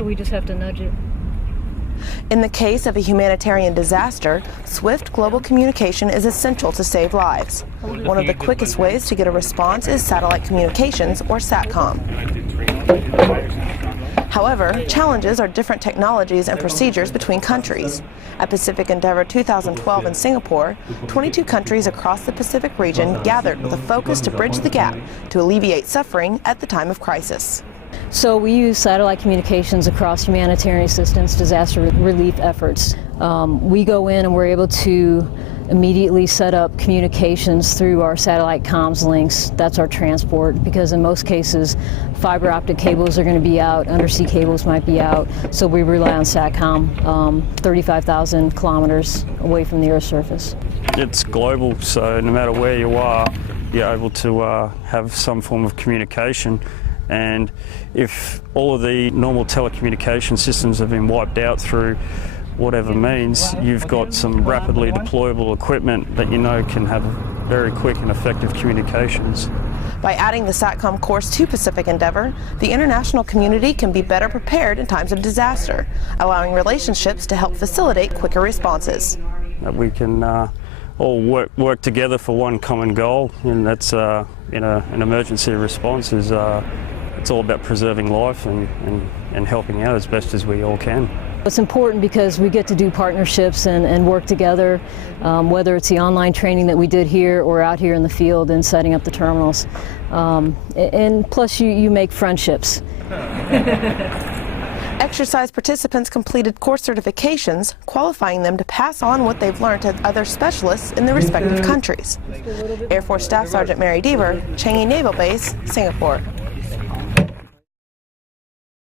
so we just have to nudge it. In the case of a humanitarian disaster, swift global communication is essential to save lives. One of the quickest ways to get a response is satellite communications, or SATCOM. However, challenges are different technologies and procedures between countries. At Pacific Endeavour 2012 in Singapore, 22 countries across the Pacific region gathered with a focus to bridge the gap to alleviate suffering at the time of crisis. So we use satellite communications across humanitarian assistance, disaster relief efforts. We go in and we're able to immediately set up communications through our satellite comms links. That's our transport, because in most cases fiber optic cables are going to be out, undersea cables might be out, so we rely on SATCOM 35,000 kilometers away from the Earth's surface. It's global, so no matter where you are, you're able to have some form of communication. And if all of the normal telecommunication systems have been wiped out through whatever means, you've got some rapidly deployable equipment that you know can have very quick and effective communications. By adding the SATCOM course to Pacific Endeavour, the international community can be better prepared in times of disaster, allowing relationships to help facilitate quicker responses. That we can all work together for one common goal, and that's in an emergency response is it's all about preserving life and helping out as best as we all can. It's important because we get to do partnerships and work together, whether it's the online training that we did here or out here in the field and setting up the terminals. And plus you make friendships. Exercise participants completed course certifications, qualifying them to pass on what they've learned to other specialists in their respective countries. Air Force Staff Sergeant Mary Deaver, Changi Naval Base, Singapore.